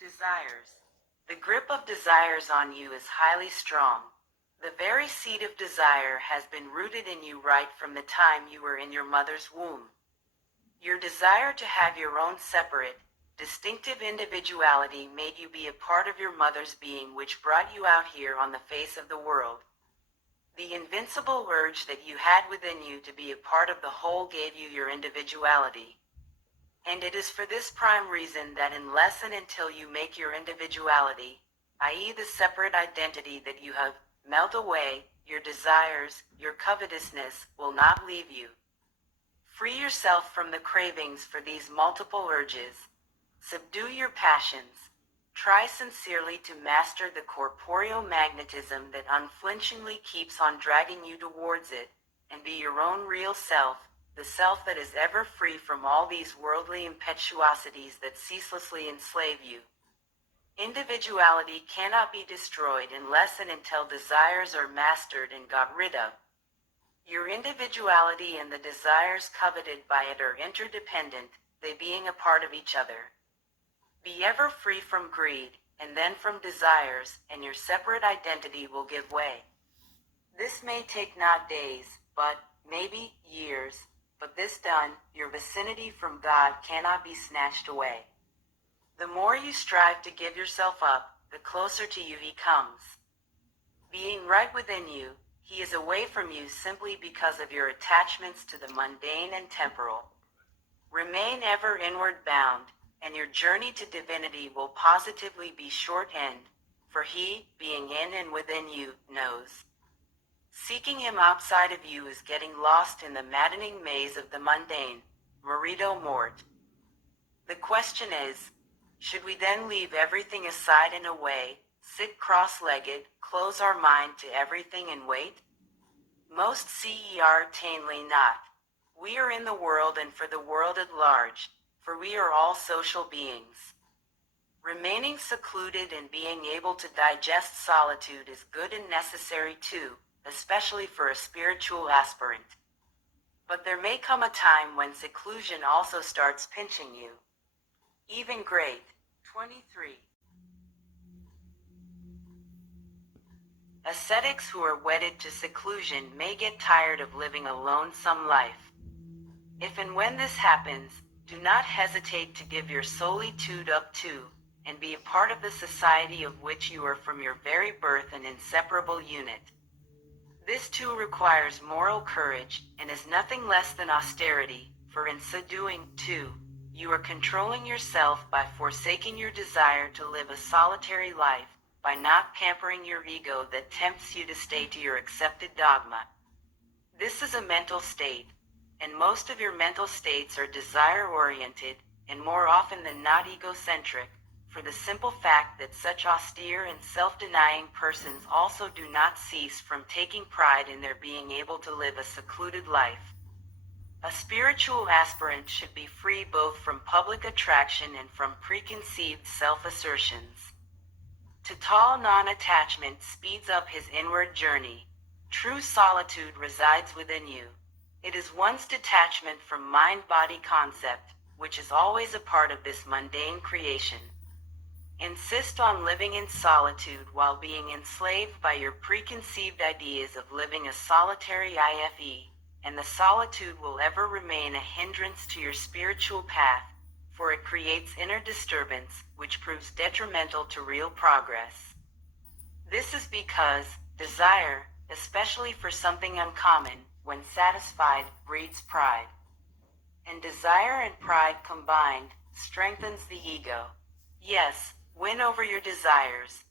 Desires. The grip of desires on you is highly strong. The very seed of desire has been rooted in you right from the time you were in your mother's womb. Your desire to have your own separate, distinctive individuality made you be a part of your mother's being, which brought you out here on the face of the world. The invincible urge that you had within you to be a part of the whole gave you your individuality. And it is for this prime reason that unless and until you make your individuality, i.e. the separate identity that you have, melt away, your desires, your covetousness, will not leave you. Free yourself from the cravings for these multiple urges. Subdue your passions. Try sincerely to master the corporeal magnetism that unflinchingly keeps on dragging you towards it, and be your own real self, the self that is ever free from all these worldly impetuosities that ceaselessly enslave you. Individuality cannot be destroyed unless and until desires are mastered and got rid of. Your individuality and the desires coveted by it are interdependent, they being a part of each other. Be ever free from greed, and then from desires, and your separate identity will give way. This may take not days, but, maybe, years, but this done, your vicinity from God cannot be snatched away. The more you strive to give yourself up, the closer to you he comes. Being right within you, he is away from you simply because of your attachments to the mundane and temporal. Remain ever inward bound, and your journey to divinity will positively be short-end, for he, being in and within you, knows. Seeking him outside of you is getting lost in the maddening maze of the mundane, merito mort. The question is, should we then leave everything aside and away, sit cross-legged, close our mind to everything and wait? Most certainly not. We are in the world and for the world at large, for we are all social beings. Remaining secluded and being able to digest solitude is good and necessary too, especially for a spiritual aspirant. But there may come a time when seclusion also starts pinching you. Even great. 23. Ascetics who are wedded to seclusion may get tired of living a lonesome life. If and when this happens, do not hesitate to give your solitude up to, and be a part of the society of which you are from your very birth an inseparable unit. This too requires moral courage, and is nothing less than austerity, for in so doing, too, you are controlling yourself by forsaking your desire to live a solitary life, by not pampering your ego that tempts you to stay to your accepted dogma. This is a mental state, and most of your mental states are desire-oriented, and more often than not egocentric, for the simple fact that such austere and self-denying persons also do not cease from taking pride in their being able to live a secluded life. A spiritual aspirant should be free both from public attraction and from preconceived self-assertions. Total non-attachment speeds up his inward journey. True solitude resides within you. It is one's detachment from mind-body concept, which is always a part of this mundane creation. Insist on living in solitude while being enslaved by your preconceived ideas of living a solitary life, and the solitude will ever remain a hindrance to your spiritual path, for it creates inner disturbance, which proves detrimental to real progress. This is because desire, especially for something uncommon, when satisfied, breeds pride. And desire and pride combined strengthens the ego. Yes, win over your desires.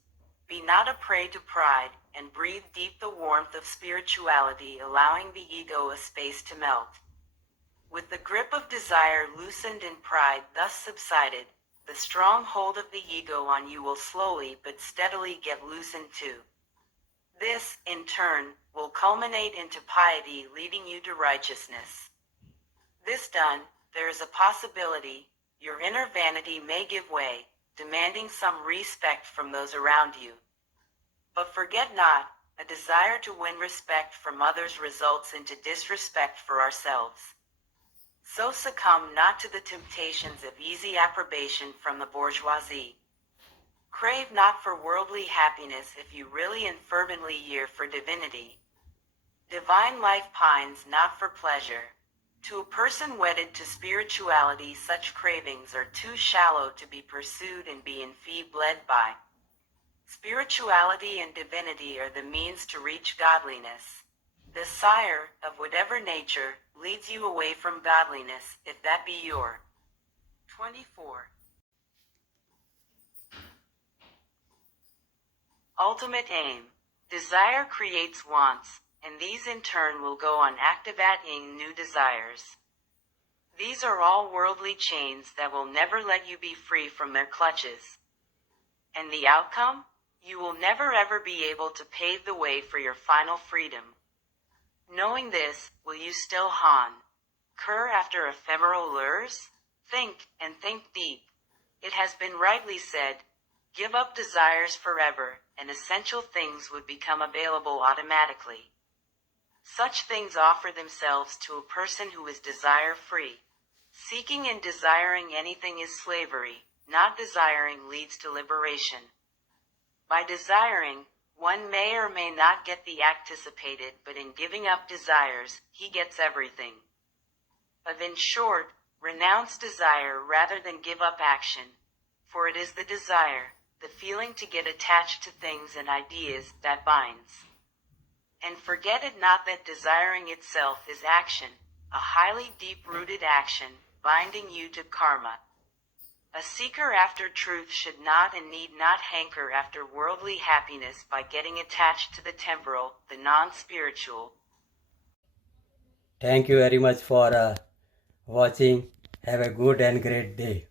Be not a prey to pride, and breathe deep the warmth of spirituality, allowing the ego a space to melt. With the grip of desire loosened and pride thus subsided, the strong hold of the ego on you will slowly but steadily get loosened too. This, in turn, will culminate into piety, leading you to righteousness. This done, there is a possibility, your inner vanity may give way, demanding some respect from those around you. But forget not, a desire to win respect from others results into disrespect for ourselves. So succumb not to the temptations of easy approbation from the bourgeoisie. Crave not for worldly happiness if you really and fervently yearn for divinity. Divine life pines not for pleasure. To a person wedded to spirituality, such cravings are too shallow to be pursued and be enfeebled by. Spirituality and divinity are the means to reach godliness. Desire, of whatever nature, leads you away from godliness, if that be your 24. Ultimate aim. Desire creates wants, and these in turn will go on activating new desires. These are all worldly chains that will never let you be free from their clutches. And the outcome? You will never ever be able to pave the way for your final freedom. Knowing this, will you still cur after ephemeral lures? Think, and think deep. It has been rightly said, give up desires forever, and essential things would become available automatically. Such things offer themselves to a person who is desire-free. Seeking and desiring anything is slavery, not desiring leads to liberation. By desiring, one may or may not get the anticipated, but in giving up desires, he gets everything. In short, renounce desire rather than give up action, for it is the desire, the feeling to get attached to things and ideas, that binds. And forget it not that desiring itself is action, a highly deep-rooted action, binding you to karma. A seeker after truth should not and need not hanker after worldly happiness by getting attached to the temporal, the non-spiritual. Thank you very much for watching. Have a good and great day.